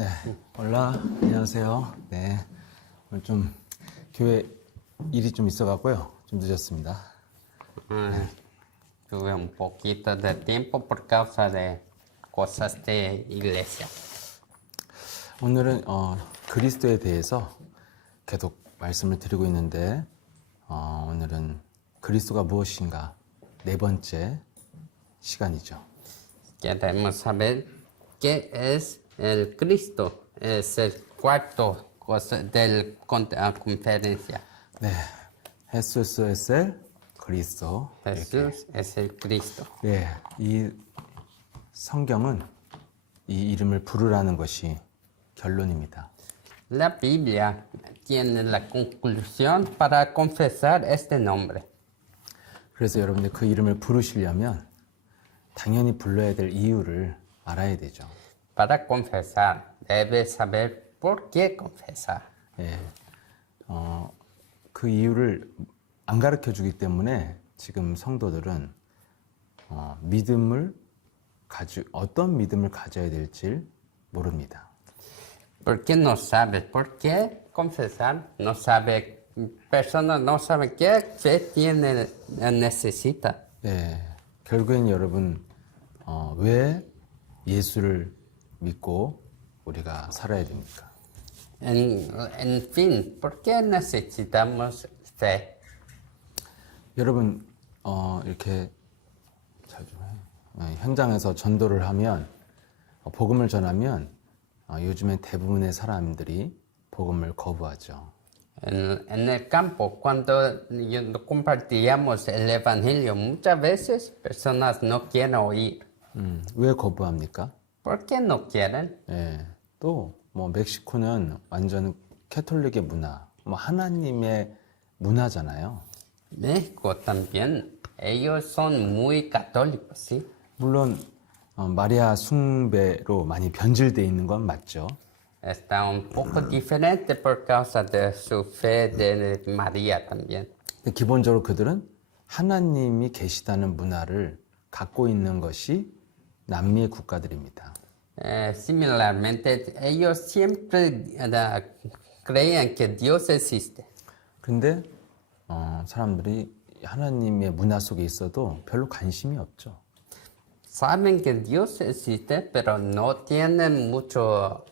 네, 올라 안녕하세요. 네, 오늘 좀 교회 일이 좀 있어갖고요, 좀 늦었습니다. Tuve un poquito de tiempo por causa de cosas de iglesia. 오늘은 그리스도에 대해서 계속 말씀을 드리고 있는데 오늘은 그리스도가 무엇인가 네 번째 시간이죠. Queremos saber qué es el Cristo. Es el cuarto cosa del conferencia. 네, 헬소스 에셀 그리스도. Jesús es el Cristo. 네, 이 성경은 이 이름을 부르라는 것이 결론입니다. La Biblia tiene la conclusión para confesar este nombre. 그래서 여러분들 그 이름을 부르시려면 당연히 불러야 될 이유를 알아야 되죠. Para confesar, debes saber por qué confesar. 예, 그 이유를 안 가르쳐 주기 때문에 지금 성도들은 어떤 믿음을 가져야 될지 모릅니다. Porque no sabes por qué confesar, no sabe, personas no saben qué fe tiene, necesita. 예, 결국엔 여러분 왜 예수를 믿고 우리가 살아야 됩니까? En fin, ¿por qué necesitamos fe? 여러분 이렇게 현장에서 전도를 하면 복음을 전하면 요즘에 대부분의 사람들이 복음을 거부하죠. En el campo, cuando compartíamos el Evangelio, muchas veces personas no quieren oír. 왜 거부합니까? ¿Por qué no quieren? 예, 또 뭐 멕시코는 완전 캐톨릭의 문화, 뭐 하나님의 문화잖아요. México también, ellos son muy católicos, ¿sí? 물론 마리아 숭배로 많이 변질되어 있는 건 맞죠. Está un poco diferente por causa de su fe de María también. 근데 기본적으로 그들은 하나님이 계시다는 문화를 갖고 있는 것이 남미의 국가들입니다. Similarmente, ellos siempre creían que Dios existe. 근데 사람들이 하나님의 문화 속에 있어도 별로 관심이 없죠. Saben que Dios existe, pero no tienen mucho,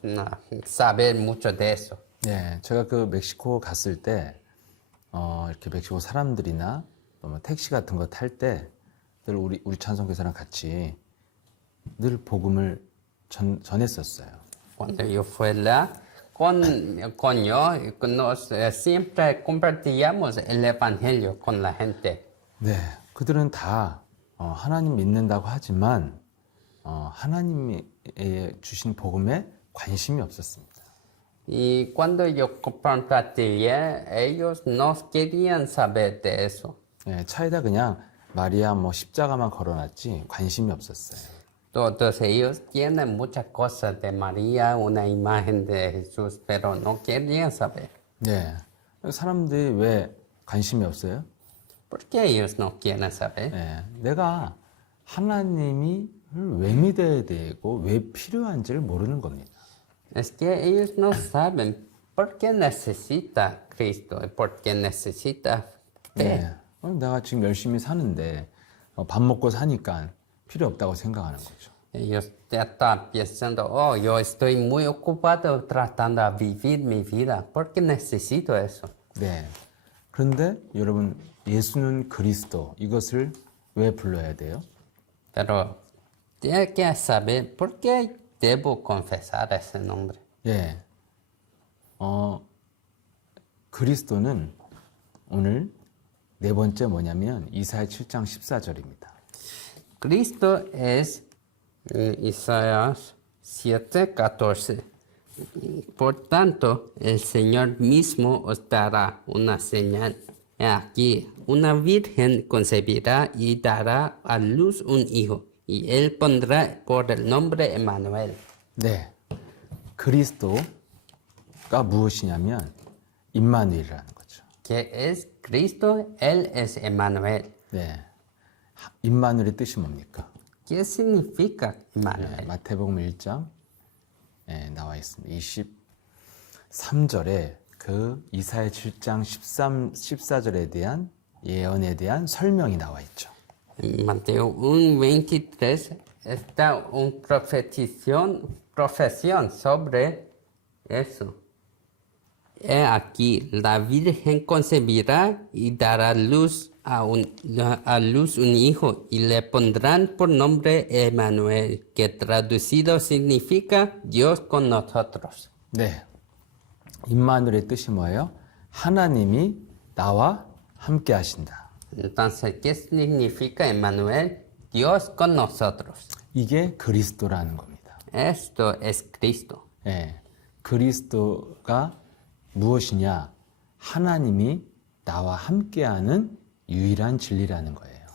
saber mucho de eso. 네, 제가 그 멕시코 갔을 때 이렇게 멕시코 사람들이나 뭐 택시 같은 거 탈 때 늘 우리 찬송교사랑 같이 늘 복음을 전했었어요. Cuando yo fui allá, siempre compartíamos el Evangelio con la gente. 네, 그들은 다 하나님 믿는다고 하지만 하나님이 주신 복음에 관심이 없었습니다. Y cuando yo compartía, ellos no querían saber de eso. 네, 차에다 그냥 마리아 뭐 십자가만 걸어놨지 관심이 없었어요. Todos ellos tienen muchas cosas de María, una imagen de Jesús, pero no querían saber. 네, 사람들이 왜 관심이 없어요? ¿Por qué ellos no quieren saber? 네, 내가 하나님이 왜 믿어야 되고 왜 필요한지를 모르는 겁니다. Es que ellos no saben por qué necesita Cristo y por qué necesita fe. 네, 내가 지금 열심히 사는데 밥 먹고 사니까 필요 없다고 생각하는 거죠. Ellos ya están pensando, oh, yo estoy muy ocupado tratando de vivir mi vida. ¿Por qué necesito eso? 네, 그런데 여러분 예수는 그리스도 이것을 왜 불러야 돼요? Pero tiene que saber por qué debo confesar ese nombre. 예, 그리스도는 오늘 네 번째 뭐냐면 이사야 7장 14절입니다. Cristo es Isaías 7:14. Por tanto, el Señor mismo os dará una señal. He aquí, una virgen concebirá y dará a luz un hijo, y él pondrá por el nombre Emmanuel. 네, 그리스도가 무엇이냐면 임마누엘이라는 거죠. ¿Qué es Cristo? Él es Emmanuel. 네, 임마누엘의 뜻이 뭡니까? ¿Qué significa 네, Emmanuel? 마태복음 1장 나와 있습니다. 23절에 그 이사야 7장 14절에 대한 예언에 대한 설명이 나와 있죠. En Mateo 1:23 está una profesión sobre eso. He aquí, la Virgen concebirá y dará a luz un hijo y le pondrán por nombre Emmanuel, que traducido significa Dios con nosotros. 네. 임마누엘의 뜻이 뭐예요? 하나님이 나와 함께 하신다. Entonces, ¿qué significa Emmanuel? Dios con nosotros. 이게 그리스도라는 겁니다. Esto es Cristo. 예. 그리스도가 무엇이냐? 하나님이 나와 함께하는 유일한 진리라는 거예요.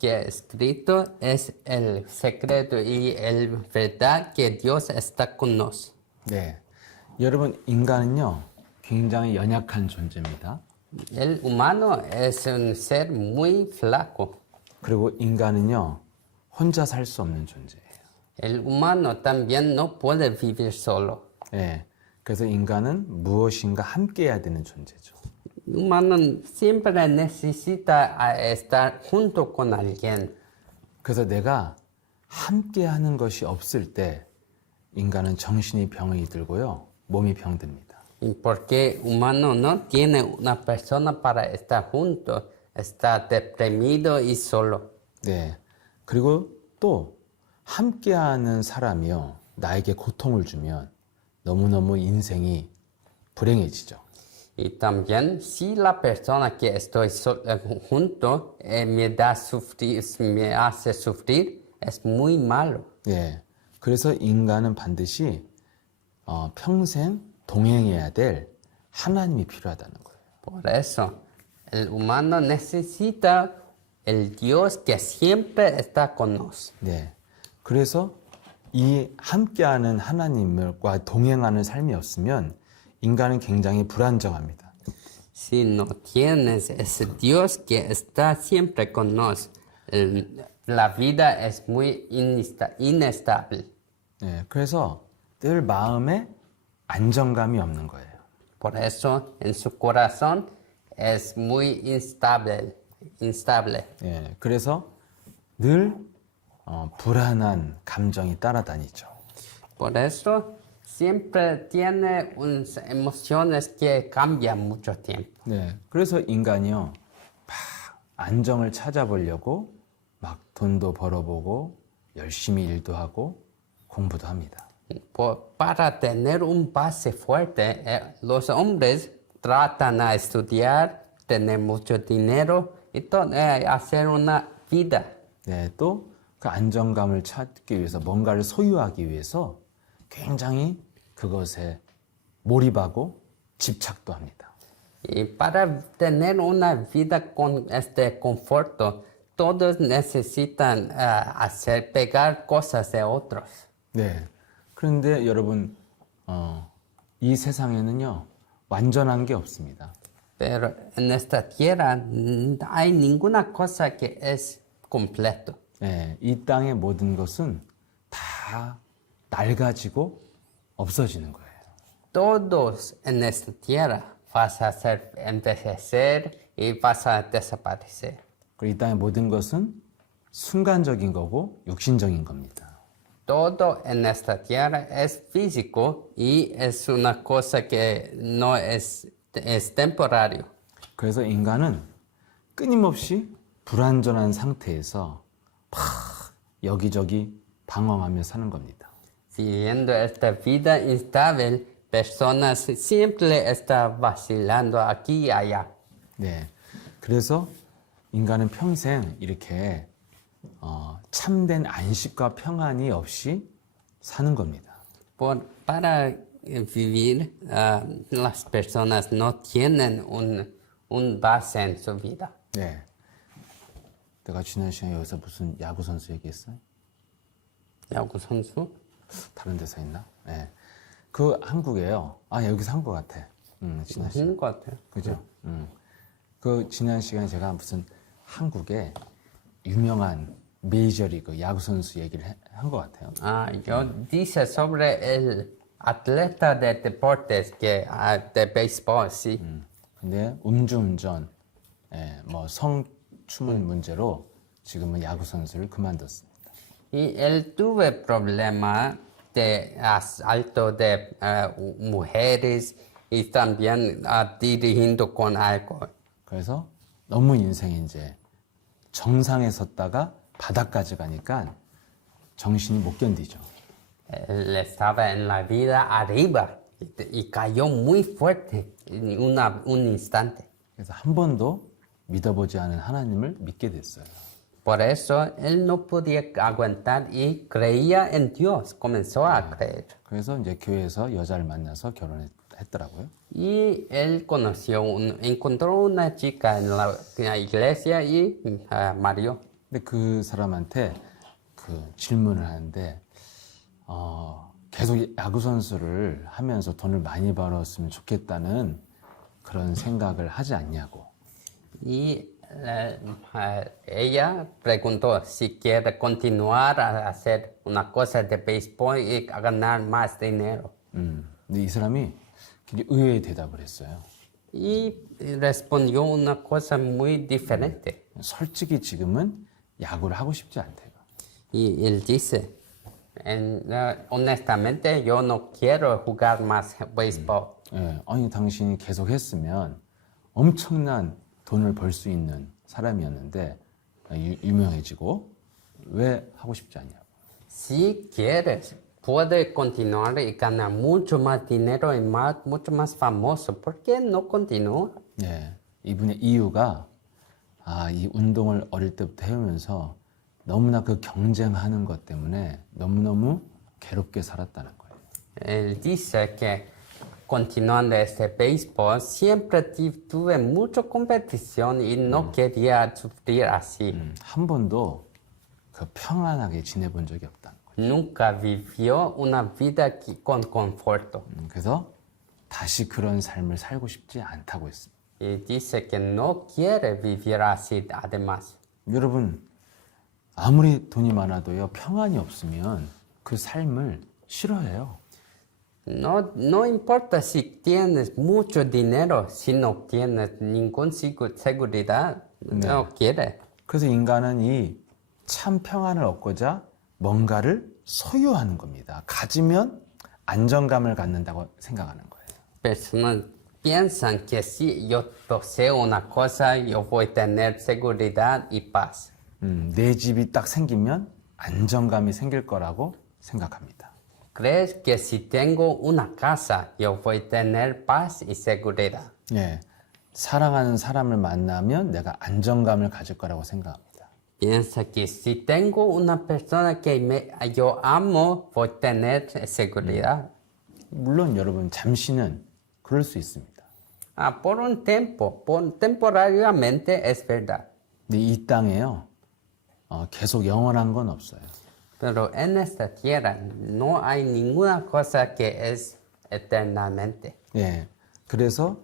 Que escrito es el secreto y el verdad que Dios está con nosotros. 네. 여러분, 인간은요, 굉장히 연약한 존재입니다. El humano es un ser muy flaco. 그리고 인간은요, 혼자 살 수 없는 존재예요. El humano también no puede vivir solo. 예. 그래서 인간은 무엇인가 함께해야 되는 존재죠. El humano siempre necesita estar junto con alguien. 그래서 내가 함께하는 것이 없을 때 인간은 정신이 병이 들고요, 몸이 병듭니다. Y porque humano no tiene una persona para estar junto, está deprimido y solo. 네. 그리고 또 함께하는 사람이요, 나에게 고통을 주면 너무너무 인생이 불행해지죠. Y también si la persona que estoy junto me da sufrir, me hace sufrir, es muy malo. 예. 그래서 인간은 반드시 평생 동행해야 될 하나님이 필요하다는 거예요. Por eso, el humano necesita el Dios que siempre está con nosotros. 네. 그래서 이 함께하는 하나님과 동행하는 삶이 없으면 인간은 굉장히 불안정합니다. Si no tienes ese Dios que está siempre con nosotros, la vida es muy inestable. 네. 그래서 늘 마음에 안정감이 없는 거예요. Por eso, en su corazón es muy instable. 예. 그래서 늘 불안한 감정이 따라다니죠. Por eso, siempre tiene unas emociones que cambian mucho tiempo. 네. 그래서 인간이요, 막 안정을 찾아보려고 막 돈도 벌어보고 열심히 일도 하고 공부도 합니다. Para tener un base fuerte, los hombres tratan a estudiar, tener mucho dinero y hacer una vida. 네. 또 그 안정감을 찾기 위해서 뭔가를 소유하기 위해서 굉장히 그것에 몰입하고 집착도 합니다. Y para tener una vida con este conforto, todos necesitan pegar cosas de otros. 네. 그런데 여러분, 이 세상에는요, 완전한 게 없습니다. Pero en esta tierra hay ninguna cosa que es completo. 네. 이 땅의 모든 것은 다 낡아지고 없어지는 거예요. Todos en esta tierra vas a envejecer y vas a desaparecer. 그리고 이 땅의 모든 것은 순간적인 거고 육신적인 겁니다. Todo en esta tierra es físico y es una cosa que no es temporario. 그래서 인간은 끊임없이 불완전한 상태에서 막 여기저기 방황하며 사는 겁니다. Viviendo esta vida instable, personas siempre están vacilando aquí y allá. 네. 그래서 인간은 평생 이렇게 참된 안식과 평안이 없이 사는 겁니다. Para vivir, las personas no tienen un base en su vida. 네. 내가 지난 시간에 여기서 무슨 야구 선수 얘기했어요? 야구 선수? 다른 데서 했나? 네. 그 한국에요. 아, 여기서 한 것 같아. 지난 시간. 있는 것 같아요. 그죠? 그 지난 시간에 제가 무슨 한국에 유명한 메이저리그 야구 선수 얘기를 한 것 같아요. Yo dice sobre el atleta de deportes de béisbol, sí. 근데 음주운전, 뭐 성추문 문제로 지금은 야구 선수를 그만뒀습니다. Y él tuvo problemas de asalto de mujeres y también dirigiendo con alcohol. 그래서 너무 인생이 이제 정상에 섰다가 바닥까지 가니까 정신이 못 견디죠. Él estaba en la vida arriba y cayó muy fuerte en un instante. 그래서 한 번도 믿어보지 않은 하나님을 믿게 됐어요. Por eso él no podía aguantar y creía en Dios, comenzó a creer. 그래서 이제 교회에서 여자를 만나서 결혼했더라고요. Y él encontró una chica en la iglesia y marió. 근데 그 사람한테 그 질문을 하는데 계속 야구 선수를 하면서 돈을 많이 벌었으면 좋겠다는 그런 생각을 하지 않냐고. Y ella preguntó si quiere continuar a hacer una cosa de béisbol y a ganar más dinero. 근데 이 사람이 굉장히 의외의 대답을 했어요. Y respondió una cosa muy diferente. 솔직히 지금은 야구를 하고 싶지 않대요. Y él dice, honestamente, yo no quiero jugar más béisbol. 아니 당신이 계속 했으면 엄청난 돈을 벌 수 있는 사람이었는데 유명해지고 왜 하고 싶지 않냐고. Si quieres, puedes continuar y ganar mucho más dinero y mucho más famoso. ¿Por qué no continúa? 이분의 이유가 이 운동을 어릴 때부터 해오면서 너무나 그 경쟁하는 것 때문에 너무너무 괴롭게 살았다는 거예요. Él dice que continuando este béisbol, siempre tuve mucha competición y no quería sufrir así. 한 번도 그 평안하게 지내본 적이 없다는 거예요. Nunca vivió una vida con conforto. 그래서 다시 그런 삶을 살고 싶지 않다고 했습니다. Y dice que no quiere vivir así además. 여러분 아무리 돈이 많아도요 평안이 없으면 그 삶을 싫어해요. No importa si tienes mucho dinero, si no tienes ninguna seguridad, no quiere. 그래서 인간은 이 참 평안을 얻고자 뭔가를 소유하는 겁니다. 가지면 안정감을 갖는다고 생각하는 거예요. Personas piensan que si yo poseo una cosa, yo voy a tener seguridad y paz. 내 집이 딱 생기면 안정감이 생길 거라고 생각합니다. ¿Crees que si tengo una casa, yo voy a tener paz y seguridad? 사랑하는 사람을 만나면 내가 안정감을 가질 거라고 생각합니다. Piensa que si tengo una persona que yo amo, voy a tener seguridad. 물론 여러분 잠시는 그럴 수 있습니다. Por un tiempo, temporariamente es verdad. 근데 이 땅에요 계속 영원한 건 없어요. Pero en esta tierra no hay ninguna cosa que es eternamente. 그래서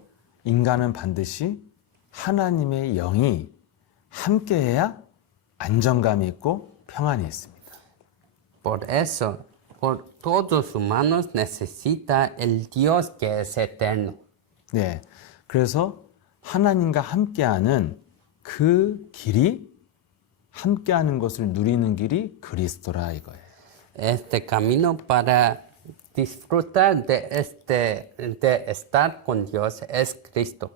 인간은 반드시 하나님의 영이 함께해야 안정감이 있고 평안이 있습니다. Por eso, todos humanos necesitan el Dios que es eterno. 그래서 하나님과 함께하는 그 길이 함께하는 것을 누리는 길이 그리스도라 이거예요. Este camino para disfrutar de estar con Dios es Cristo.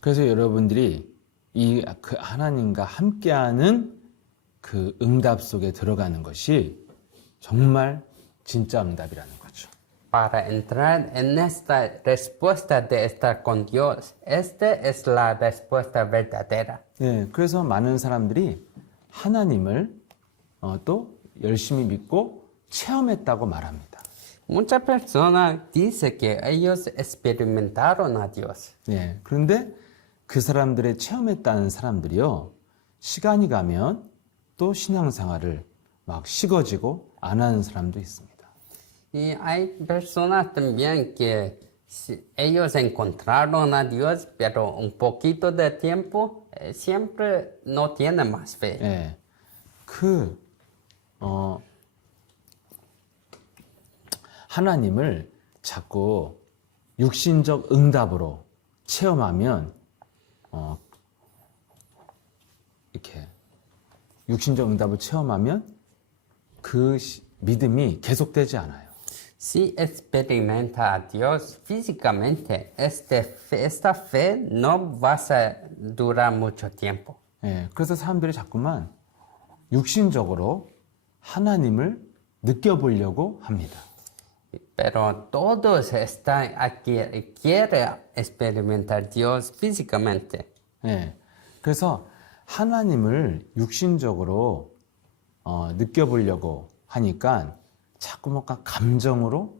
그래서 여러분들이 그 하나님과 함께하는 그 응답 속에 들어가는 것이 정말 진짜 응답이라는 거죠. Para entrar en esta respuesta de estar con Dios, esta es la respuesta verdadera. 그래서 많은 사람들이 하나님을 또 열심히 믿고 체험했다고 말합니다. Muchas personas dicen que ellos experimentaron a Dios. 그런데 그 사람들의 체험했다는 사람들이요 시간이 가면 또 신앙생활을 막 식어지고 안 하는 사람도 있습니다. Y hay personas también que ellos encontraron a Dios, pero un poquito de tiempo siempre no tienen más fe. 그 하나님을 자꾸 육신적 응답으로 체험하면 이렇게 육신적 응답을 체험하면 그 믿음이 계속되지 않아요. Si experimenta a Dios físicamente, esta fe no va a durar mucho tiempo. 예, 그래서 사람들이 자꾸만 육신적으로 하나님을 느껴보려고 합니다. Pero todos están aquí, quieren experimentar Dios físicamente. 예, 그래서 하나님을 육신적으로 느껴보려고 하니까 자꾸 뭔가 감정으로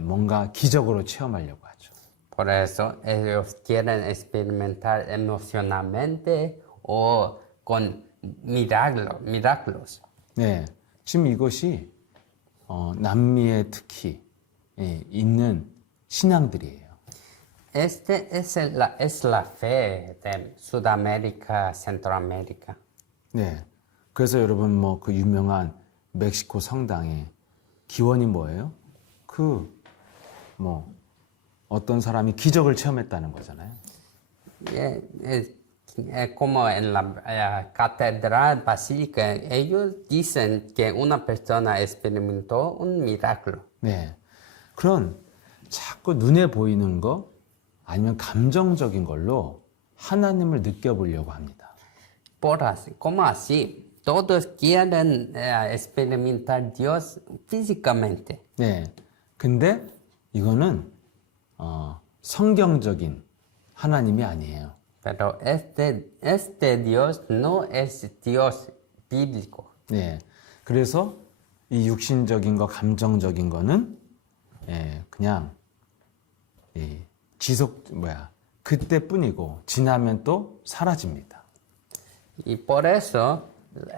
뭔가 기적으로 체험하려고 하죠. Por eso ellos quieren experimentar emocionalmente o con milagros. 네, 지금 이것이 남미에 특히 있는 신앙들이에요. Este es la fe de Sudamérica, Centroamérica. 네, 그래서 여러분 뭐 그 유명한 멕시코 성당의 기원이 뭐예요? 어떤 사람이 기적을 체험했다는 거잖아요. Como en la catedral basílica, ellos dicen que una persona experimentó un milagro. 네, 그런 자꾸 눈에 보이는 거 아니면 감정적인 걸로 하나님을 느껴보려고 합니다. ¿Cómo así? Todos quieren experimentar Dios físicamente. 네, 근데 이거는 성경적인 하나님이 아니에요. Pero este Dios no es Dios bíblico. 네, 그래서 이 육신적인 거, 감정적인 거는 그냥 그때뿐이고 지나면 또 사라집니다. Y por eso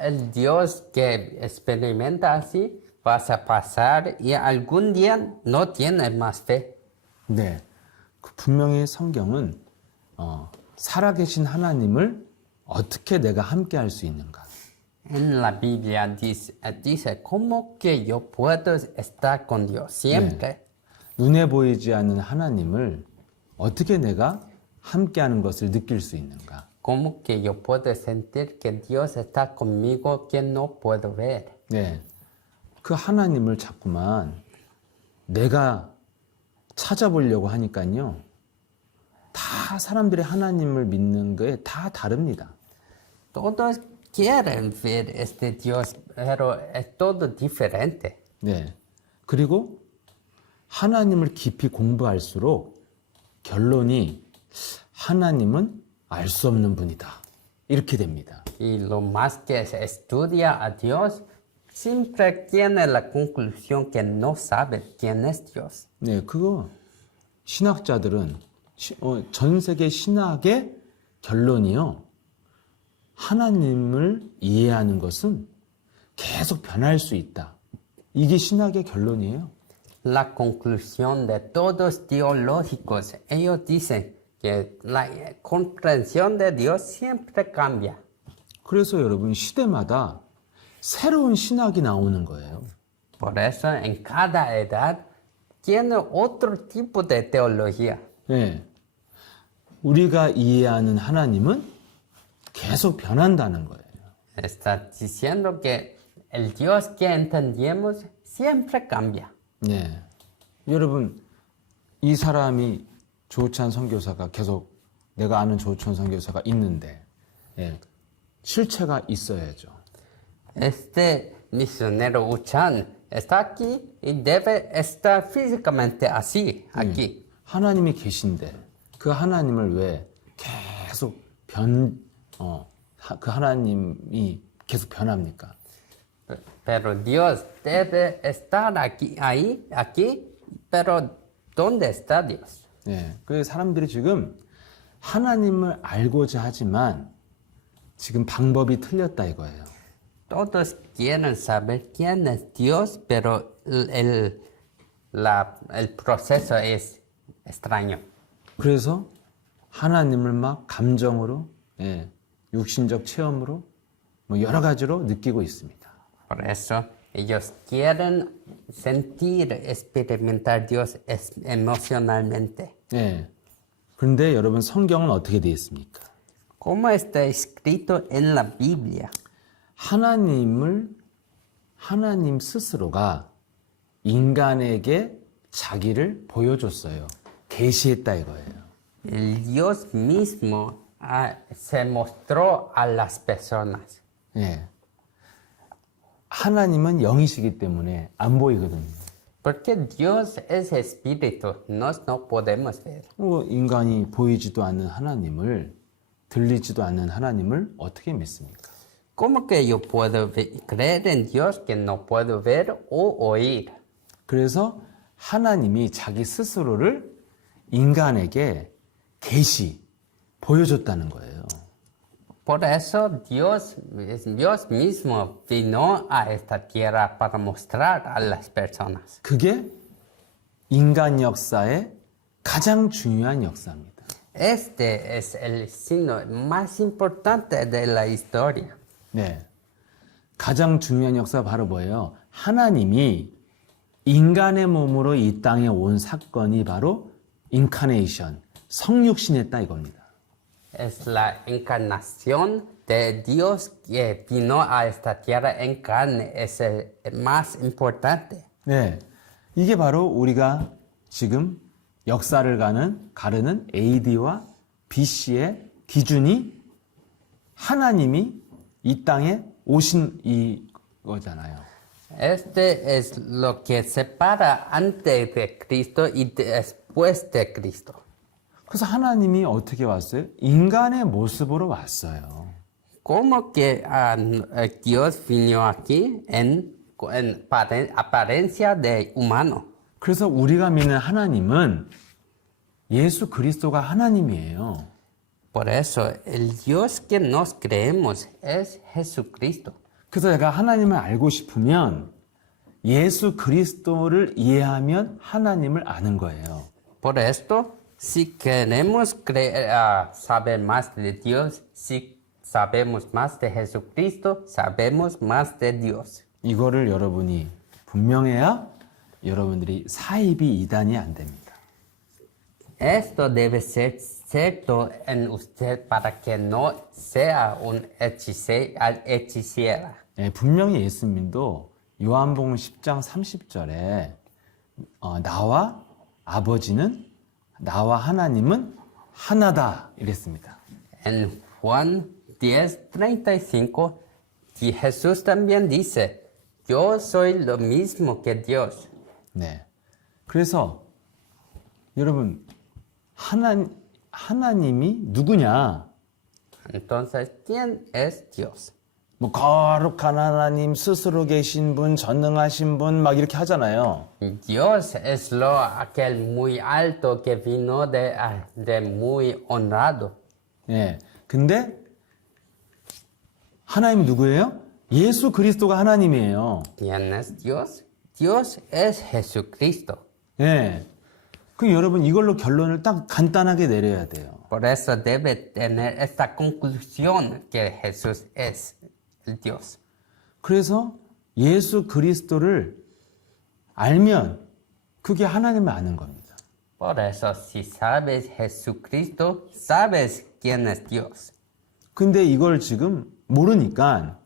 el Dios que experimenta así vas a pasar y algún día no tienes más fe. 네, 분명히 성경은 살아계신 하나님을 어떻게 내가 함께 할 수 있는가? En la Biblia dice ¿cómo que yo puedo estar con Dios siempre? 눈에 보이지 않는 하나님을 어떻게 내가 함께하는 것을 느낄 수 있는가? ¿Cómo que yo puedo sentir que Dios está conmigo que no puedo ver? 네, 그 하나님을 자꾸만 내가 찾아보려고 하니까요. 다 사람들이 하나님을 믿는 게 다 다릅니다. Todos quieren ver este Dios, pero es todo diferente. 네, 그리고 하나님을 깊이 공부할수록 결론이 하나님은 알 수 없는 분이다. 이렇게 됩니다. Y lo más que se estudia a Dios, siempre tiene la conclusión que no sabe quién es Dios. 네, 그거 신학자들은 전 세계 신학의 결론이요. 하나님을 이해하는 것은 계속 변할 수 있다. 이게 신학의 결론이에요. La conclusión de todos teológicos, ellos dicen que la comprensión de Dios siempre cambia. 그래서 여러분 시대마다 새로운 신학이 나오는 거예요. Por eso en cada edad tiene otro tipo de teología. 네. 우리가 이해하는 하나님은 계속 변한다는 거예요. Está diciendo que el Dios que entendemos siempre cambia. 네. 여러분, 이 사람이 조찬 선교사가 계속 내가 아는 조찬 선교사가 있는데, 실체가 있어야죠. Este misionero Uchan está aquí y debe estar físicamente así, aquí. 하나님이 계신데, 그 하나님을 왜 계속 그 하나님이 계속 변합니까? Pero Dios debe estar aquí, pero ¿dónde está Dios? 네, 그 사람들이 지금 하나님을 알고자 하지만 지금 방법이 틀렸다 이거예요. Todos quieren saber quién es Dios, pero el proceso es extraño. 그래서 하나님을 막 감정으로, 육신적 체험으로 뭐 여러 가지로 느끼고 있습니다. Por eso ellos quieren sentir, experimentar Dios emocionalmente. 예. 그런데 여러분 성경은 어떻게 되어 있습니까? ¿Cómo está escrito en la Biblia? 하나님 스스로가 인간에게 자기를 보여줬어요. 계시했다 이거예요. El Dios mismo se mostró a las personas. 예. 하나님은 영이시기 때문에 안 보이거든요. Porque Dios es espíritu, nos no podemos ver. 인간이 보이지도 않는 하나님을, 들리지도 않는 하나님을 어떻게 믿습니까? ¿Cómo que yo puedo creer en Dios que no puedo ver o oír? 그래서 하나님이 자기 스스로를 인간에게 보여줬다는 거예요. Por eso Dios mismo vino a esta tierra para mostrar a las personas. 그게 인간 역사의 가장 중요한 역사입니다. Este es el signo más importante de la historia. 네. 가장 중요한 역사 바로 뭐예요? 하나님이 인간의 몸으로 이 땅에 온 사건이 바로 인카네이션, 성육신했다 이겁니다. Es la encarnación de Dios que vino a esta tierra en carne. Es el más importante. 네. 이게 바로 우리가 지금 역사를 가르는 AD와 BC의 기준이 하나님이 이 땅에 오신 이거잖아요. Este es lo que separa antes de Cristo y después de Cristo. 그래서 하나님이 어떻게 왔어요? 인간의 모습으로 왔어요. Como que Dios vino aquí en apariencia de humano. 그래서 우리가 믿는 하나님은 예수 그리스도가 하나님이에요. Por eso, el Dios que nos creemos es Jesucristo. 그래서 내가 하나님을 알고 싶으면 예수 그리스도를 이해하면 하나님을 아는 거예요. Por esto, si queremos saber más de Dios, si sabemos más de Jesucristo, sabemos más de Dios. 이거를 여러분이 분명해야 여러분들이 사입이 이단이 안 됩니다. Esto debe ser cierto en usted para que no sea un hechicera. 네, 분명히 예수님도 요한복음 10장 30절에 나와 하나님은 하나다 이랬습니다. En Juan 10:35, y Jesús también dice, yo soy lo mismo que Dios. 네. 그래서 여러분 하나님이 누구냐? Entonces, ¿quién es Dios? 뭐 거룩한 하나님, 스스로 계신 분, 전능하신 분 막 이렇게 하잖아요. Dios es aquel muy alto que vino de muy honrado. 예. 근데 하나님은 누구예요? 예수 그리스도가 하나님이에요. ¿Quién es Dios? Dios es Jesucristo. 예. 그 여러분 이걸로 결론을 딱 간단하게 내려야 돼요. Por eso debe tener esta conclusión que Jesús es el Dios. 그래서 예수 그리스도를 알면 그게 하나님을 아는 겁니다. Por eso, si sabes Jesucristo, sabes quién es Dios. 근데 이걸 지금 모르니까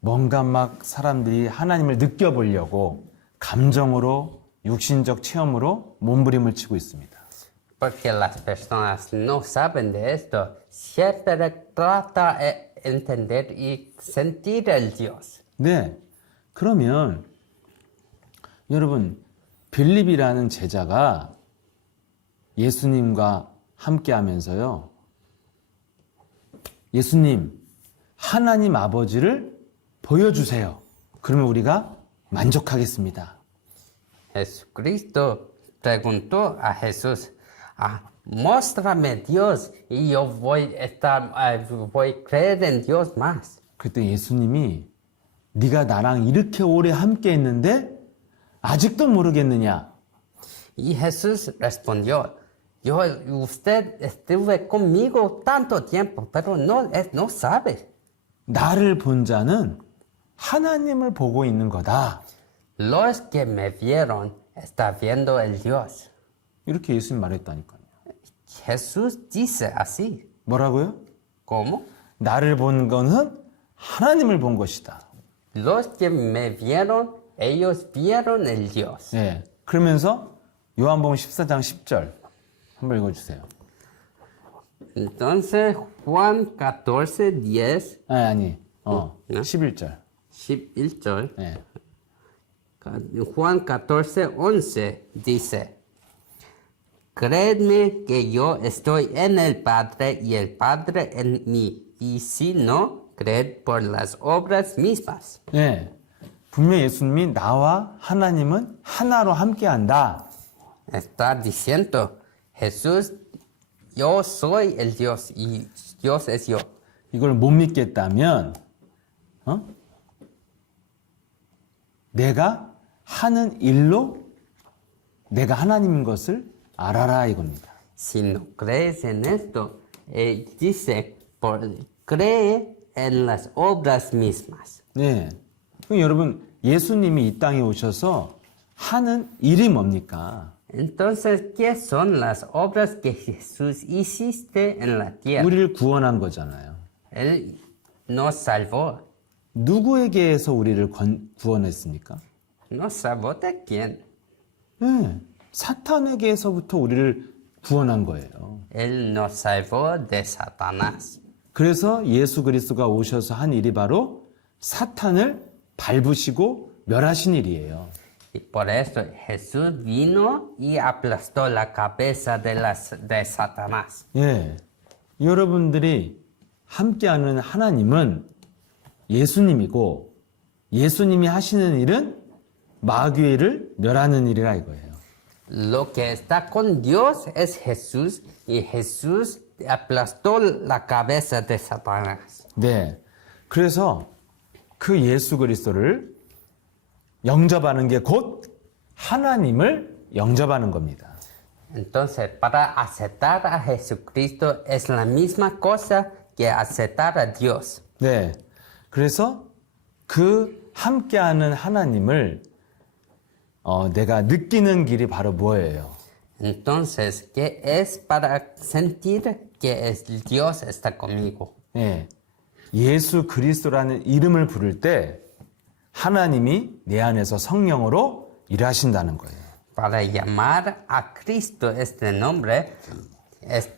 뭔가 막 사람들이 하나님을 느껴보려고 감정으로 육신적 체험으로 몸부림을 치고 있습니다. Porque las personas no saben de esto. Siempre trata de entender y sentir el Dios. 네. 그러면 여러분 빌립이라는 제자가 예수님과 함께 하면서요. 예수님, 하나님 아버지를 보여주세요. 그러면 우리가 만족하겠습니다. Jesucristo preguntó a Jesús, muéstrame Dios y yo voy a creer en Dios más. 그때 예수님이 네가 나랑 이렇게 오래 함께 했는데 아직도 모르겠느냐? Y Jesús respondió, usted estuve conmigo tanto tiempo, pero no sabe. 나를 본 자는 하나님을 보고 있는 거다. Los que me vieron están viendo el Dios. 이렇게 예수님 말했다니까요. Jesús dice así. 뭐라고요? ¿Cómo? 나를 본 거는 하나님을 본 것이다. Los que me vieron, ellos vieron el Dios. 예. 그러면서 요한복음 14장 10절 한번 읽어주세요. Entonces, Juan 14:10, 아니. ¿no? 11절. 11절. 예. Juan 14:11 dice, Creedme que yo estoy en el Padre y el Padre en mí, y si no, creed por las obras mismas. 예. 분명히 예수님이 나와 하나님은 하나로 함께한다. Está diciendo, Jesús, yo soy el Dios y Dios es yo. 이걸 못 믿겠다면 내가 하는 일로 내가 하나님인 것을 알아라 이겁니다. Si no crees en esto, dice, cree en las obras mismas. 네. 그럼 여러분 예수님이 이 땅에 오셔서 하는 일이 뭡니까? Entonces, ¿qué son las obras que Jesús hiciste en la tierra? 우리를 구원한 거잖아요. Él nos salvó. 누구에게서 우리를 구원했습니까? ¿Nos salvó de quién? 네. 사탄에게서부터 우리를 구원한 거예요. Él nos salvó de Satanás. 그래서 예수 그리스도가 오셔서 한 일이 바로 사탄을 밟으시고 멸하신 일이에요. Y por eso Jesús vino y aplastó la cabeza de Satanás. 예. 여러분들이 함께하는 하나님은 예수님이고 예수님이 하시는 일은 마귀를 멸하는 일이라 이거예요. Lo que está con Dios es Jesús y Jesús aplastó la cabeza de Satanás. 네. 그래서 그 예수 그리스도를 영접하는 게 곧 하나님을 영접하는 겁니다. Entonces, para aceptar a Jesucristo es la misma cosa que aceptar a Dios. 네. 그래서 그 함께하는 하나님을 내가 느끼는 길이 바로 뭐예요? Entonces, ¿qué es para sentir que Dios está conmigo? 네. 예수 그리스도라는 이름을 부를 때 하나님이 내 안에서 성령으로 일하신다는 거예요. Para llamar a Cristo este nombre,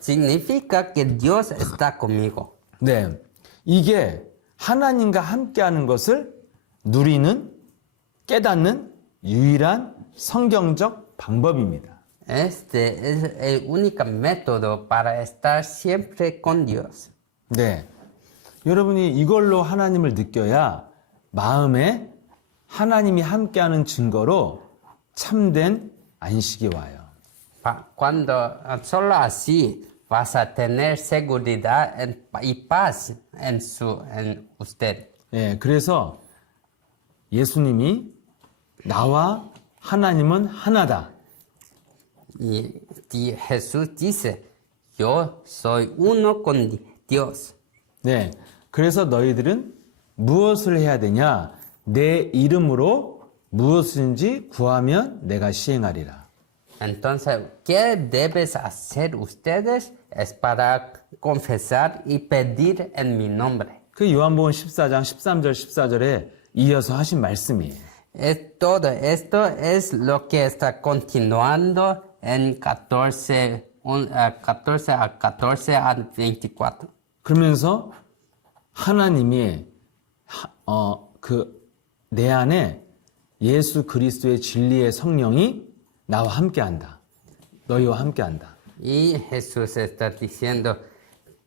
significa que Dios está conmigo. 네. 이게 하나님과 함께하는 것을 누리는, 깨닫는 유일한 성경적 방법입니다. Este es el único método para estar siempre con Dios. 네. 여러분이 이걸로 하나님을 느껴야 마음에 하나님이 함께하는 증거로 참된 안식이 와요. Cuando solo así vas a tener seguridad y paz en usted. 예, 그래서 예수님이 나와 하나님은 하나다. Y Jesús dice, yo soy uno con Dios. 네, 그래서 너희들은 무엇을 해야 되냐? 내 이름으로 무엇인지 구하면 내가 시행하리라. Entonces, ¿qué debes hacer ustedes? Es para confesar y pedir en mi nombre. 그 요한복음 14장 13절 14절에 이어서 하신 말씀이에요. Todo esto es lo que está continuando en 14 a 24. 그러면서 하나님이 내 안에 예수 그리스도의 진리의 성령이 나와 함께한다. 너희와 함께한다. Y Jesús está diciendo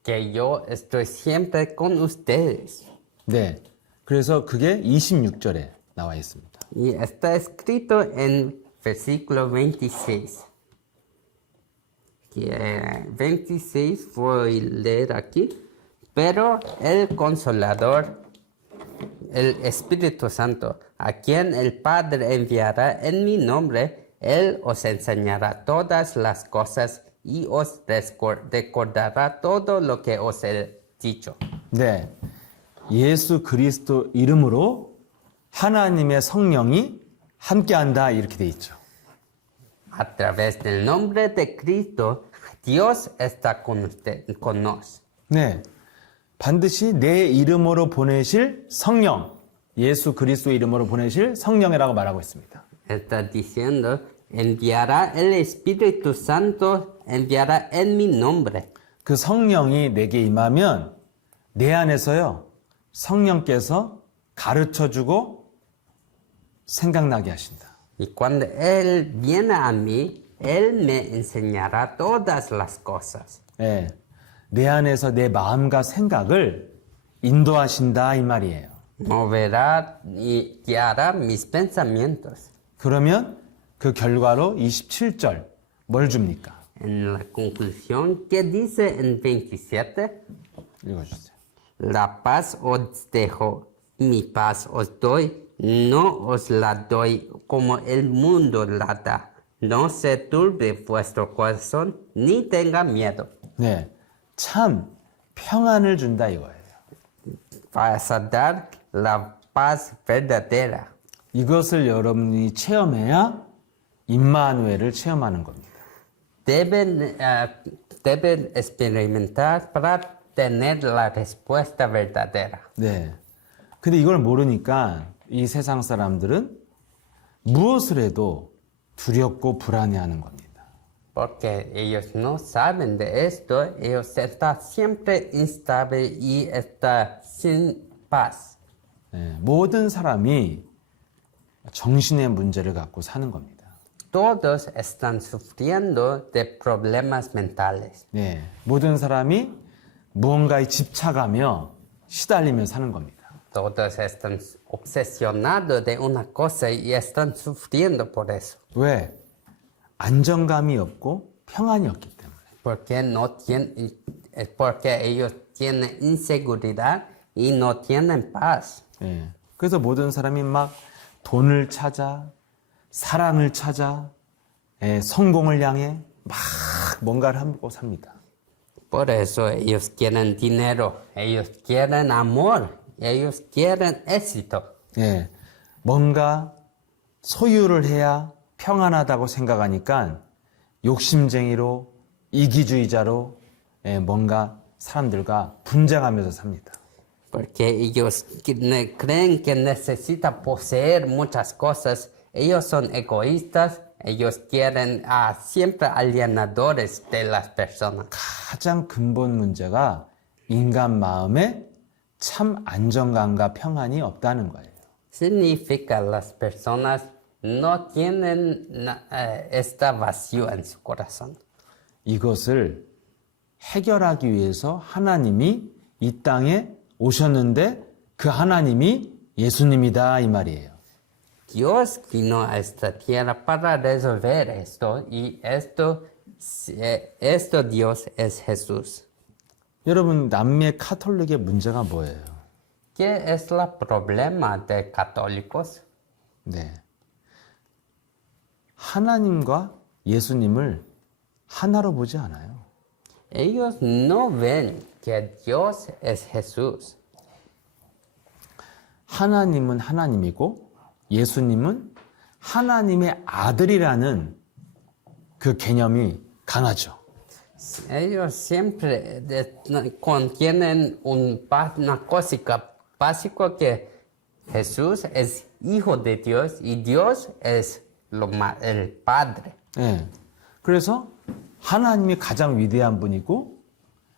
que yo estoy siempre con ustedes. 네, 그래서 그게 26절에 나와 있습니다. Y está escrito en versículo 26. Que 26 voy a leer aquí. Pero el Consolador, el Espíritu Santo, a quien el Padre enviará en mi nombre, Él os enseñará todas las cosas y os recordará todo lo que os he dicho. 네, 예수 그리스도 이름으로 하나님의 성령이 함께한다 이렇게 돼 있죠. A través del nombre de Cristo, Dios está con nos. 네, 반드시 내 이름으로 보내실 성령, 예수 그리스도 이름으로 보내실 성령이라고 말하고 있습니다. Está diciendo, enviará el Espíritu Santo, enviará en mi nombre. 그 성령이 내게 임하면 내 안에서요, 성령께서 가르쳐주고 생각나게 하신다. Y cuando Él viene a mí, Él me enseñará todas las cosas. 네, 내 안에서 내 마음과 생각을 인도하신다 이 말이에요. Moverá y guiará mis pensamientos. 그러면 그 결과로 27절 뭘 줍니까? En la conclusión, ¿qué dice en 27? 읽어주세요. La paz os dejo, mi paz os doy, no os la doy como el mundo la da. No se turbe vuestro corazón, ni tenga miedo. 네, 참 평안을 준다 이거예요. Vas a dar la paz verdadera. 이것을 여러분이 체험해야 임마누엘을 체험하는 겁니다. Deben experimentar para tener la respuesta verdadera. 네. 근데 이걸 모르니까 이 세상 사람들은 무엇을 해도 두렵고 불안해하는 겁니다. Porque ellos no saben de esto, ellos están siempre instables y están sin paz. 네, 모든 사람이 정신의 문제를 갖고 사는 겁니다. Todos están sufriendo de problemas mentales. 네, 모든 사람이 무언가에 집착하며 시달리며 사는 겁니다. Todos están obsesionados de una cosa y están sufriendo por eso. 왜? 안정감이 없고 평안이 없기 때문에. Porque ellos tienen inseguridad y no tienen paz. 예. 그래서 모든 사람이 막 돈을 찾아, 사랑을 찾아, 예, 성공을 향해 막 뭔가를 하고 삽니다. Por eso ellos quieren dinero, ellos quieren amor, ellos quieren éxito. 예. 뭔가 소유를 해야 평안하다고 생각하니까 욕심쟁이로 이기주의자로 예, 뭔가 사람들과 분쟁하면서 삽니다. Porque ellos creen que necesitan poseer muchas cosas. Ellos son egoístas. Ellos quieren siempre alienadores de las personas. 가장 근본 문제가 인간 마음에 참 안정감과 평안이 없다는 거예요. Significa las personas no tienen esta vacío en su corazón. 이것을 해결하기 위해서 하나님이 이 땅에 오셨는데 그 하나님이 예수님이다 이 말이에요. Dios vino a esta tierra para resolver esto y esto Dios es Jesús. 여러분 남미 카톨릭의 문제가 뭐예요? ¿Qué es el problema de católicos? 네. 하나님과 예수님을 하나로 보지 않아요. Ellos no ven que Dios es Jesús. 하나님은 하나님이고 예수님은 하나님의 아들이라는 그 개념이 강하죠. Ellos siempre contienen una cosa básica que Jesús es hijo de Dios y Dios es el Padre. 네. 그래서 하나님이 가장 위대한 분이고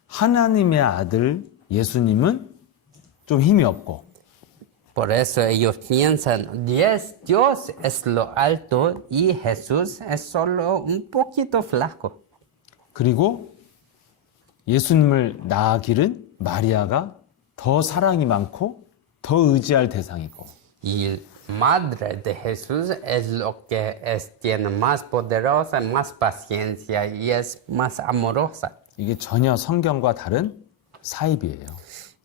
하나님의 아들 예수님은 좀 힘이 없고 Por eso ellos piensan, Dios es lo alto y Jesús es solo un poquito flaco. 그리고 예수님을 낳아기른 마리아가 더 사랑이 많고 더 의지할 대상이고 Y madre de Jesús es lo que tiene más poderosa, más paciencia y es más amorosa. 이게 전혀 성경과 다른 사입이에요.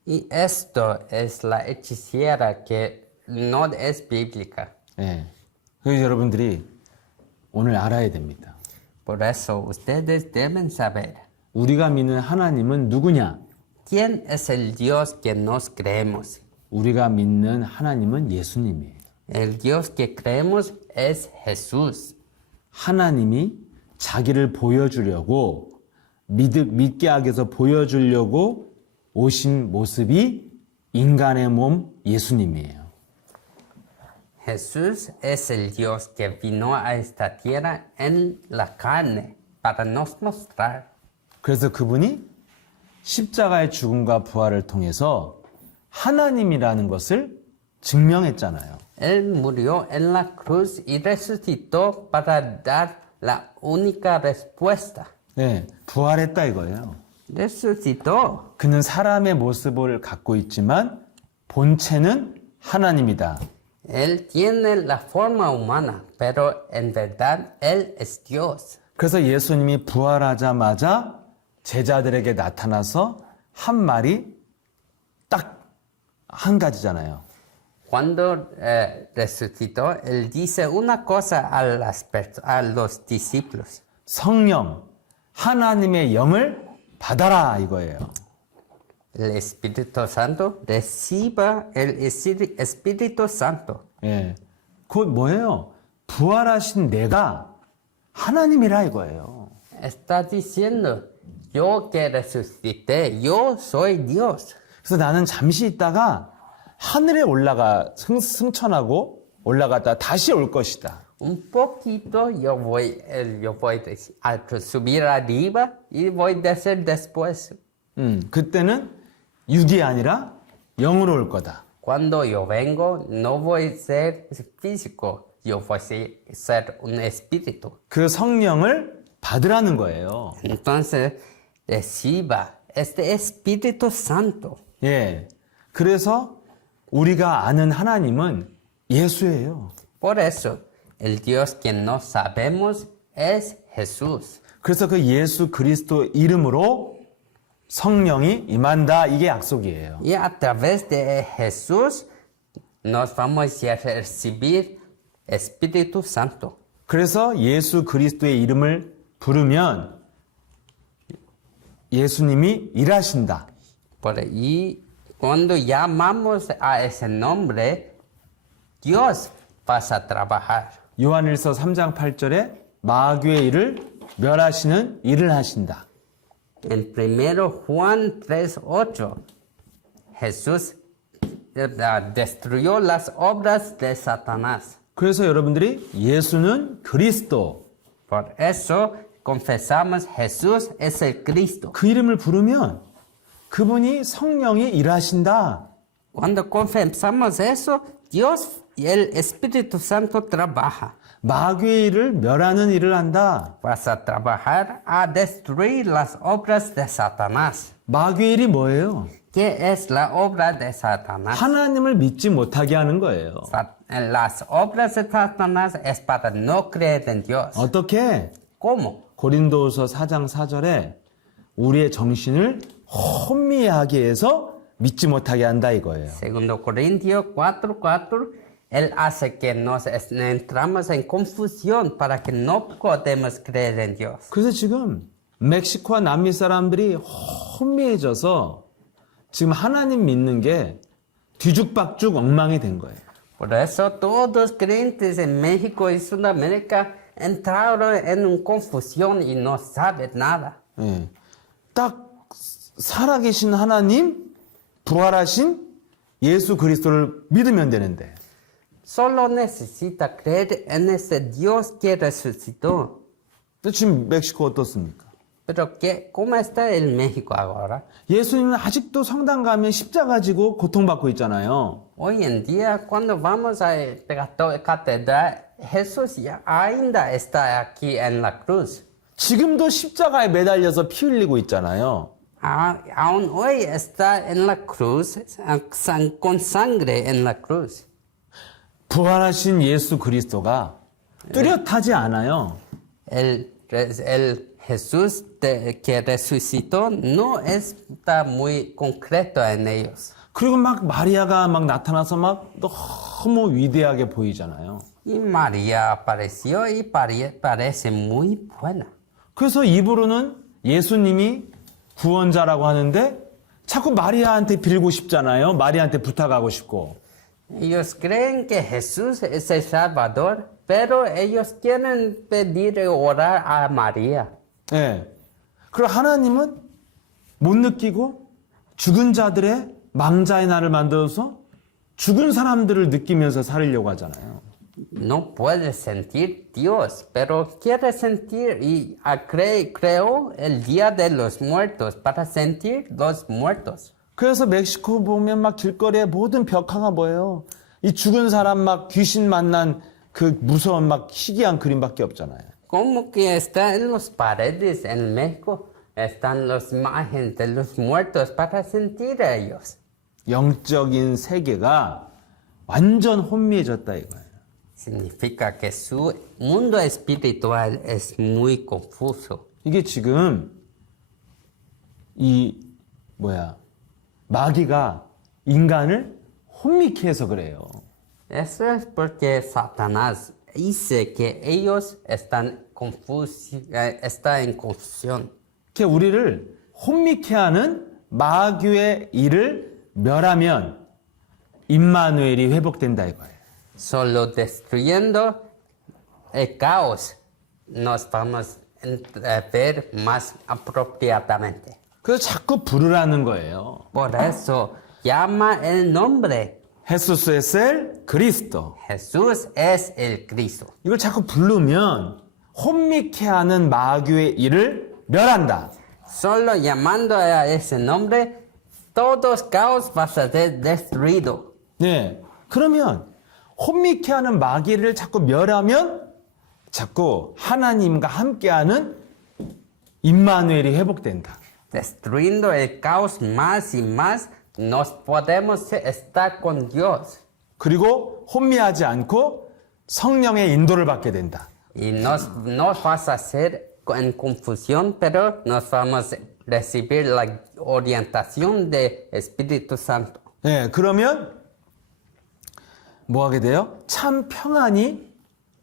Y esto es la hechicera que no es bíblica. 예. 그래서 여러분들이 오늘 알아야 됩니다. Por eso ustedes deben saber 우리가 믿는 하나님은 누구냐? ¿Quién es el Dios que nos creemos? 우리가 믿는 하나님은 예수님이에요. El Dios que creemos es Jesús. 하나님이 자기를 보여주려고 믿게 하기 위해서 보여주려고 오신 모습이 인간의 몸 예수님이에요. Jesús es el Dios que vino a esta tierra en la carne para nos mostrar. 그래서 그분이 십자가의 죽음과 부활을 통해서 하나님이라는 것을 증명했잖아요. Él murió en la cruz y resucitó para dar la única respuesta. 네, 부활했다 이거예요. Resucitó. 그는 사람의 모습을 갖고 있지만 본체는 하나님이다. Él tiene la forma humana, pero en verdad Él es Dios. 그래서 예수님이 부활하자마자 제자들에게 나타나서 한 말이 딱 한 가지잖아요. Cuando resucitó, Él dice una cosa a los discípulos. 성령, 하나님의 영을 받아라 이거예요. El Espíritu Santo, reciba el Espíritu Santo. 예, 곧 뭐예요? 부활하신 내가 하나님이라 이거예요. Está diciendo, yo que resucité, yo soy Dios. 그래서 na는 잠시 있다가 하늘에 올라가 승천하고 올라갔다 다시 올 것이다. Un poquito yo voy a subir arriba y voy a descer después. 그때는 육이 아니라 영으로 올 거다. Cuando yo vengo, no voy a ser físico, yo voy a ser un espíritu. 그 성령을 받으라는 거예요. Entonces, reciba este Espíritu Santo. 예. 그래서 우리가 아는 하나님은 예수예요. Por eso, el Dios que no sabemos es Jesús. 그래서 그 예수 그리스도 이름으로 성령이 임한다. 이게 약속이에요. Y a través de Jesús nos vamos a recibir Espíritu Santo. 그래서 예수 그리스도의 이름을 부르면 예수님이 일하신다. Por ahí, cuando llamamos a ese nombre, Dios pasa a trabajar. 요한일서 3장 8절에 마귀의 일을 멸하시는 일을 하신다. En 1 Juan 3:8, Jesús destruyó las obras de Satanás. 그래서 여러분들이 예수는 그리스도 Por eso confesamos Jesús es el Cristo. 그 이름을 부르면 그분이 성령이 일하신다. Cuando confesamos eso, Dios y el Espíritu Santo trabaja. 마귀의 일을 멸하는 일을 한다. Vas a trabajar a destruir las obras de Satanás. 마귀의 일이 뭐예요? ¿Qué es la obra de Satanás? 하나님을 믿지 못하게 하는 거예요. Las obras de Satanás es para no creer en Dios. 어떻게? ¿Cómo? 고린도후서 4장 4절에 우리의 정신을 혼미하게 해서 믿지 못하게 한다 이거예요. Segundo Corintios 4:4, Él hace que nos entramos en confusión para que no podemos creer en Dios. 그래서 지금 멕시코와 남미 사람들이 혼미해져서 지금 하나님 믿는 게 뒤죽박죽 엉망이 된 거예요. Por eso todos los creyentes en México y Sudamérica entraron en una confusión y no saben nada. 예. 딱 살아계신 하나님, 부활하신 예수 그리스도를 믿으면 되는데 Solo necesita creer en ese Dios que resucitó. 근데 지금 멕시코 어떻습니까? Pero ¿cómo está el México ahora? 예수님은 아직도 성당 가면 십자가 지고 고통받고 있잖아요. Hoy en día, cuando vamos a la catedral, Jesús ya ainda está aquí en la cruz. 지금도 십자가에 매달려서 피 흘리고 있잖아요. Aún hoy está en la cruz, con sangre en la cruz. 부활하신 예수 그리스도가 뚜렷하지 않아요. El Jesús que resucitó no está muy concreto en ellos. 그리고 막 마리아가 막 나타나서 막 너무 위대하게 보이잖아요. Y María apareció y parece muy buena. 그래서 입으로는 예수님이 구원자라고 하는데 자꾸 마리아한테 빌고 싶잖아요. 마리아한테 부탁하고 싶고. Ellos creen que Jesús es el Salvador, pero ellos quieren pedir y orar a María. 예. 그리고 하나님은 못 느끼고 죽은 자들의 망자의 날을 만들어서 죽은 사람들을 느끼면서 살으려고 하잖아요. No puede sentir Dios, pero quiere sentir y creó el día de los muertos para sentir los muertos. 그래서 멕시코 보면 막 길거리에 모든 벽화가 뭐예요? 이 죽은 사람 막 귀신 만난 그 무서운 막 희귀한 그림밖에 없잖아요. Como que está en las paredes en México, están las imágenes de los muertos para sentir a ellos. 영적인 세계가 완전 혼미해졌다 이거예요. Significa que su mundo espiritual es muy confuso. 이게 지금 이 마귀가 인간을 혼미케 해서 그래요. Eso es porque Satanás dice que ellos están en confusión. 이렇게 우리를 혼미케 하는 마귀의 일을 멸하면 임마누엘이 회복된다 이거예요. Solo destruyendo el caos nos vamos a ver más apropiadamente. 그래서 자꾸 부르라는 거예요. Por eso llama el nombre. 헤수스 에셀 그리스도. Jesús es el Cristo. 이걸 자꾸 부르면 혼미케 하는 마귀의 일을 멸한다. Solo llamando a ese nombre, todos caos va a ser destruido. 네. 그러면 혼미케 하는 마귀를 자꾸 멸하면 자꾸 하나님과 함께하는 임마누엘이 회복된다. Destruyendo el caos más y más, nos podemos estar con Dios. 그리고 혼미하지 않고 성령의 인도를 받게 된다. Y nos vas a hacer en confusión, pero nos vamos a recibir la orientación del Espíritu Santo. 네, 그러면 뭐 하게 돼요? 참 평안이,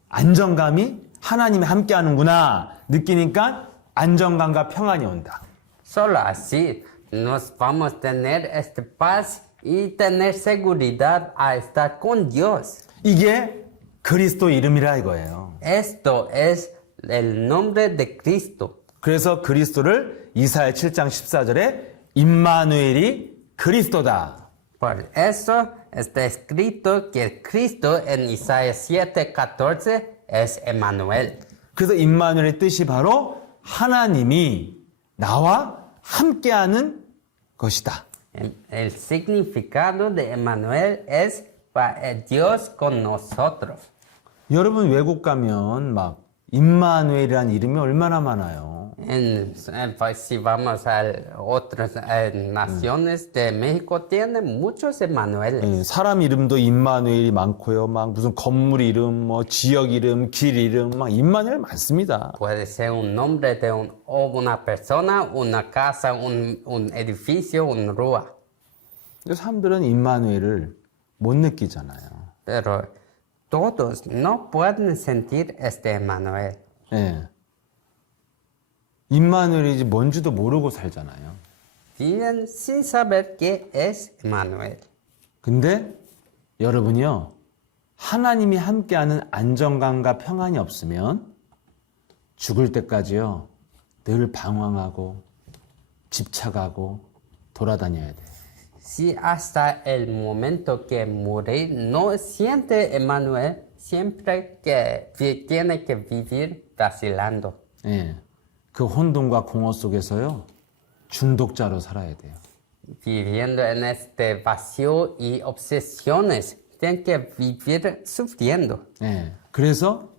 안정감이 하나님이 함께 하는구나 느끼니까 안정감과 평안이 온다. Solo así nos vamos a tener esta paz y tener seguridad a estar con Dios. 이게 그리스도 이름이라 이거예요. Esto es el nombre de Cristo. 그래서 그리스도를 이사야 7장 14절에 임마누엘이 그리스도다. Por eso está escrito que Cristo en Isaías 7:14 es Emmanuel. 그래서 임마누엘의 뜻이 바로 하나님이 나와 함께하는 것이다. El significado de Emmanuel es Dios con nosotros. 여러분 외국 가면 막 임마누엘이라는 이름이 얼마나 많아요. Si vamos a otras naciones de México, tienen muchos Emmanueles. 예, 사람 이름도 임마누엘이 많고요. 막 무슨 건물 이름, 뭐 지역 이름, 길 이름, 막 임마누엘 많습니다. Puede ser un nombre de una persona, una casa, un edificio, una rúa. 근데 사람들은 임마누엘을 못 느끼잖아요. Pero todos no pueden sentir este Emmanuel. 예. 임마누엘이 뭔지도 모르고 살잖아요. Viven sin saber qué es Emmanuel. 근데 여러분이요, 하나님이 함께하는 안정감과 평안이 없으면 죽을 때까지요, 늘 방황하고 집착하고 돌아다녀야 돼요. Si hasta el momento que morir no siente Emmanuel, siempre que tiene que vivir vacilando. 예. 그 혼돈과 공허 속에서요, 중독자로 살아야 돼요. Viviendo en este vacío y obsesiones, tiene que vivir sufriendo. 예. 그래서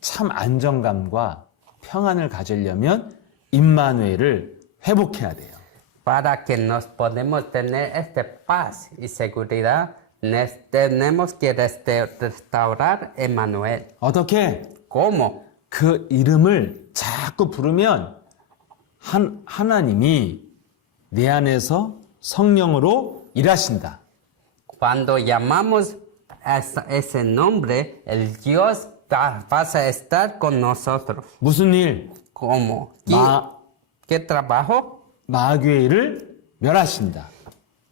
참 안정감과 평안을 가지려면 임마누엘을 회복해야 돼요. Para que nos podamos tener esta paz y seguridad, tenemos que restaurar Emmanuel. 어떻게? ¿Cómo? 그 이름을 자꾸 부르면 하나님이 내 안에서 성령으로 일하신다. Cuando llamamos a ese nombre, el Dios va a estar con nosotros. 무슨 일? ¿Cómo? 마- ¿Qué trabajo? 마귀의 일을 멸하신다.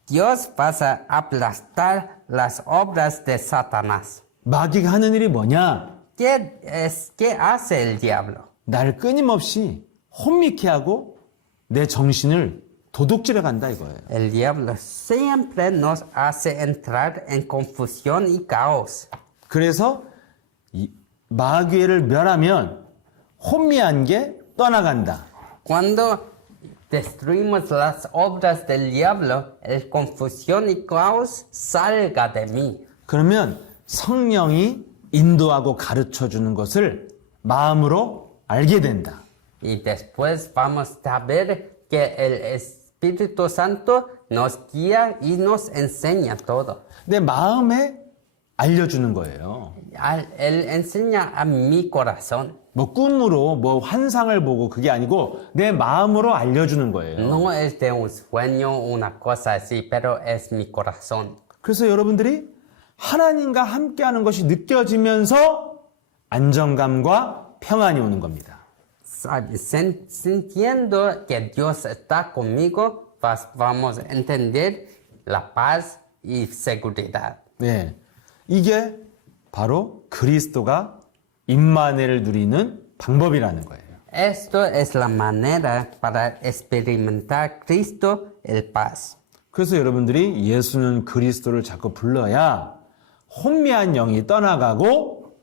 Dios vas a aplastar las obras de Satanás. 마귀가 하는 일이 뭐냐? ¿Qué hace el diablo? 나를 끊임없이 혼미케 하고 내 정신을 도둑질해 간다 이거예요. El diablo siempre nos hace entrar en confusión y caos. 그래서 이 마귀를 멸하면 혼미한 게 떠나간다. Cuando destruimos las obras del diablo, el confusión y caos salga de mí. 그러면 성령이 인도하고 가르쳐 주는 것을 마음으로 알게 된다. Y después vamos a ver que el Espíritu Santo nos guía y nos enseña todo. 내 마음에 알려주는 거예요. Él enseña a mi corazón. 뭐 꿈으로 뭐 환상을 보고 그게 아니고 내 마음으로 알려주는 거예요. No es de un sueño, una cosa así, pero es mi corazón. 그래서 여러분들이 하나님과 함께하는 것이 느껴지면서 안정감과 평안이 오는 겁니다. Sintiendo que Dios está conmigo, vamos a entender la paz y seguridad. 네, 이게 바로 그리스도가 임마누엘을 누리는 방법이라는 거예요. Esto es la manera para experimentar Cristo el paz. 그래서 여러분들이 예수는 그리스도를 자꾸 불러야 혼미한 영이 떠나가고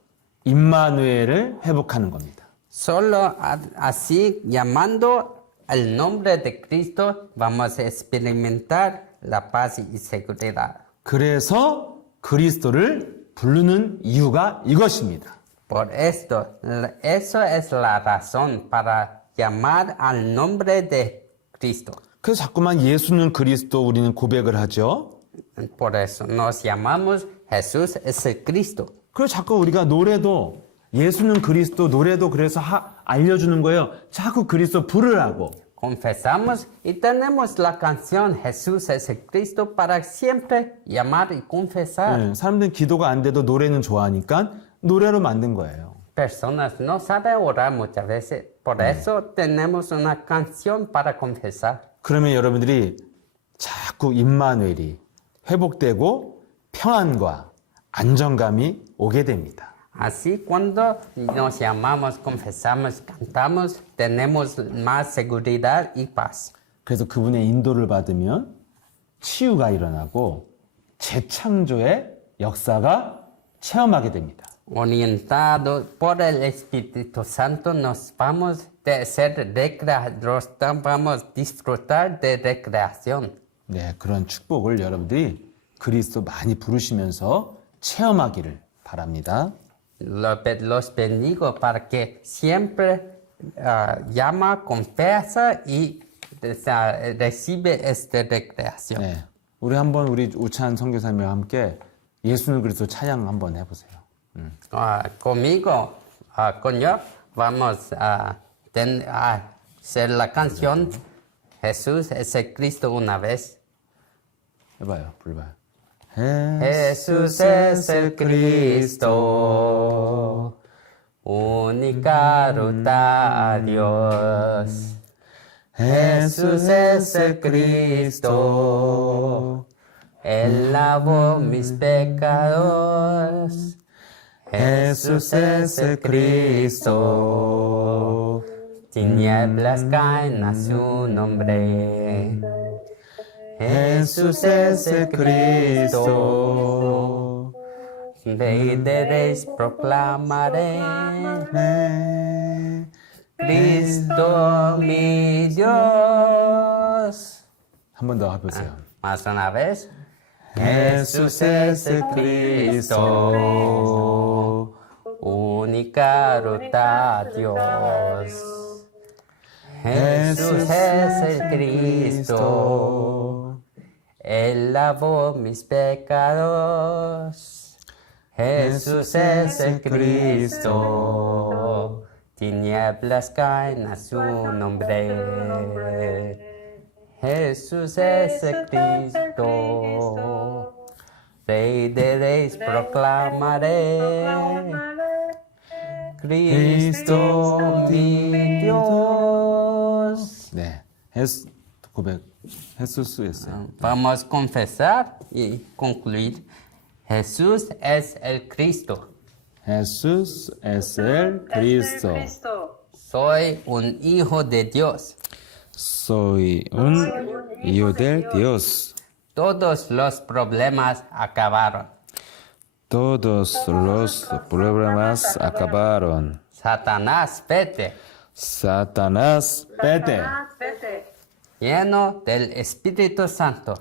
임마누엘을 회복하는 겁니다. Solo así, llamando al nombre de Cristo, vamos a experimentar la paz y seguridad. 그래서 그리스도를 부르는 이유가 이것입니다. Por esto, eso es la razón para llamar al nombre de Cristo. 그래서 자꾸만 예수는 그리스도 우리는 고백을 하죠. Por eso nos llamamos Jesús es el Cristo. 그래서 자꾸 우리가 노래도 예수는 그리스도 노래도 그래서 알려주는 거예요. 자꾸 그리스도 부르라고. Confesamos y tenemos la canción Jesús es el Cristo para siempre llamar y confesar. 네, 사람들은 기도가 안 돼도 노래는 좋아하니까 노래로 만든 거예요. Personas no saben orar muchas veces, por eso tenemos una canción para confesar. 그러면 여러분들이 자꾸 임마누엘이 회복되고 평안과 안정감이 오게 됩니다. Así cuando nos llamamos, confesamos, cantamos, tenemos más seguridad y paz. 그래서 그분의 인도를 받으면 치유가 일어나고 재창조의 역사가 체험하게 됩니다. Orientado por el Espíritu Santo nos vamos a vamos a disfrutar de recreación. 네, 그런 축복을 여러분들이 그리스도 많이 부르시면서 체험하기를 바랍니다. Los bendigo para que siempre llama, confesa y recibe esta recreación. 네, 우리 한번 우리 우찬 선교사님과 함께 예수는 그리스도 찬양 한번 해보세요. Conmigo, con yo, vamos a hacer la canción Jesús es el Cristo una vez. 해봐요, 불러봐요. Jesús es el Cristo, única ruta a Dios. Jesús es el Cristo, Él lavó mis pecados. Jesús es el Cristo, tinieblas caen a su nombre. Jesús es el Cristo, Rey de Reyes proclamaré. Cristo mi Dios. 한 번 더 해보세요. Más una vez. Jesús es el Cristo, única ruta a Dios. Jesús es el Cristo, Él lavó mis pecados. Jesús es el Cristo, tinieblas caen a su nombre. Jesús es el Cristo, Rey de Reyes proclamaré. Cristo mi Dios. 네, 예수 고백 Jesús였어요. Vamos a confesar y concluir. Jesús es el Cristo. Jesús es el Cristo. Soy un hijo de Dios. Soy un hijo de Dios. Todos los problemas acabaron. Todos los problemas acabaron. Satanás, vete. Satanás, vete. Lleno del Espíritu Santo.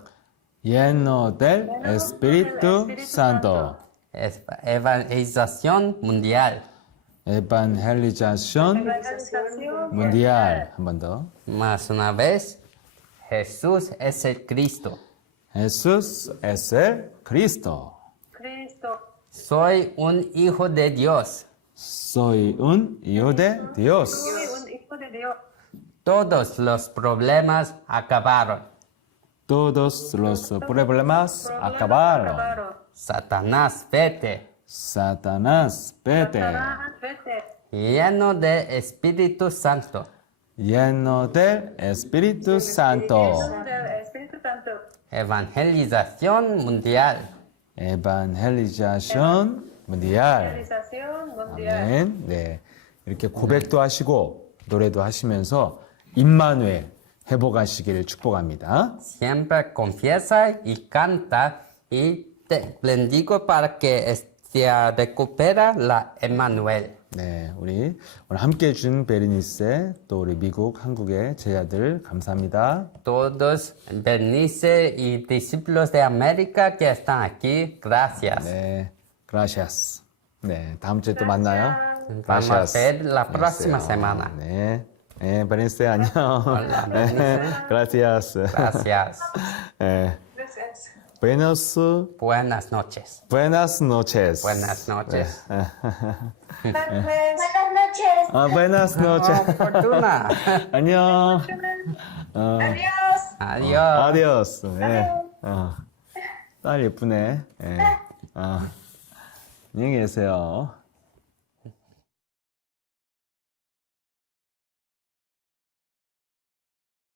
Lleno del Espíritu Santo. Evangelización mundial. Evangelización mundial. 한 번 더. Más una vez, Jesús es el Cristo. Jesús es el Cristo. Soy un hijo de Dios. Soy un hijo de Dios. Todos los problemas acabaron. Todos los problemas acabaron. Satanás, vete. Satanás, vete. Lleno de Espíritu Santo. Lleno del Espíritu Santo. Evangelización mundial. Evangelización mundial. 아멘. 네. 이렇게 고백도 하시고 노래도 하시면서 임마누엘 회복하시기를 축복합니다. Siempre confiesa y canta y te bendigo para que recupera la Emmanuel. 네, 우리 오늘 함께 해준 베르니세 또 우리 미국, 한국의 제자들 감사합니다. Todos Bernice y discípulos de América que están aquí, gracias. 네, gracias. 네, 다음 주에 또 만나요. Vamos a ver la próxima semana. 네, 네, 베르니세 안녕. Hola, Bernice. gracias. Gracias. 네, buenas Buenas noches. buenas noches. Buenas noches. Buenas noches. 아, buenas noches. Fortuna. 안녕. Adiós. Adiós. 아디오스. 네. 딸 예쁘네. 예. 안녕히 계세요.